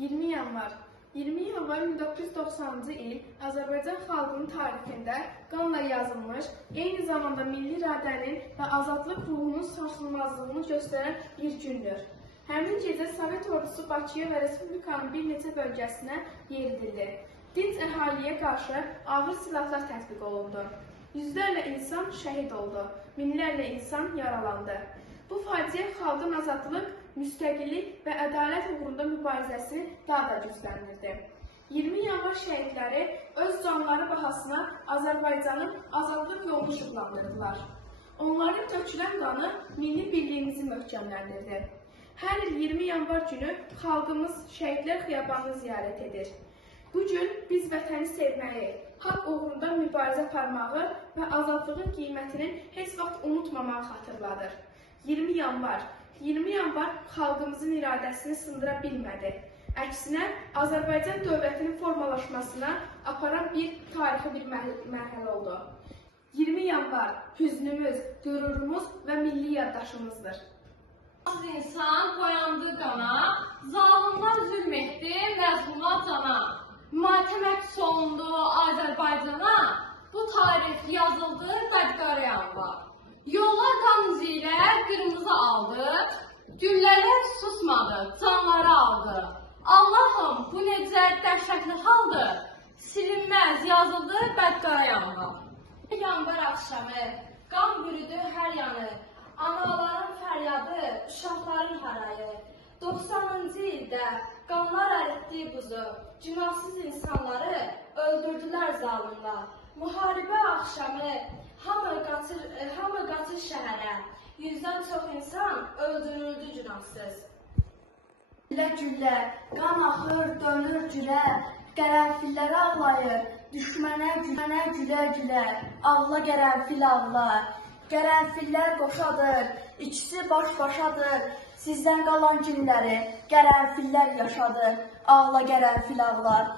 20 yanvar 20 yanvar 1990-cı il Azərbaycan xalqının tarixində qanla yazılmış, eyni zamanda milli iradənin və azadlıq ruhunun sarsılmazlığını göstərən bir gündür. Həmin gecə Sovet ordusu Bakıya və Respublikanın bir neçə bölgəsinə yeridildi. Dinc əhaliyə qarşı ağır silahlar tətbiq olundu. Yüzlərlə insan şəhid oldu, minlərlə insan yaralandı. Bu faciə xalqın azadlıq, müstəqillik və ədalət uğrunda mübarizəsini daha da gücləndirdi. 20 yanvar şəhidləri öz canları bahasına Azərbaycanın azadlıq yolunu işıqlandırdılar. Onların tökülən qanı milli birliyimizi möhkəmləndirdi. Hər il 20 yanvar günü xalqımız Şəhidlər Xiyabanını ziyarət edir. Bu gün biz vətəni sevməyi, haqq uğrunda mübarizə aparmağı və azadlığın qiymətinin heç vaxt unutmamağı xatırladır. 20 yanvar xalqımızın iradəsini sındıra bilmədi. Əksinə, Azərbaycan dövlətinin formalaşmasına aparan bir tarixi bir mərhələ oldu. 20 yanvar hüznümüz, qürurumuz və milli yaddaşımızdır. Az insan boyandı qana, zalimlar zülm etdi məzluma cana. Matəmək olundu Azərbaycana, bu tarix yazıldı bədqara yanvar. Yollar qan izi ilə qırmızı aldı, güllələr susmadı, canları aldı. Allahım, bu necə dəhşətli haldır, silinməz yazıldı bədqara yanvar. Yanvar axşamı, qan bürüdü hər yanı, anaların fəryadı, uşaqların harayı. 90-cı ildə qanlar əritdi buzu, günahsız insanları öldürdülər zalimlar. Müharibə axşamı, hamı qaçır şəhərə, 100-dən çox insan öldürüldü günahsız. Güllə, qan axır, dönür gülə, qərənfillər ağlayır, düşmənə gülə-gülə, ağla qərənfil ağla. Qərənfillər qoşadır, ikisi baş-başadır, sizdən qalan günləri qərənfillər yaşadır, ağla qərənfil ağlar.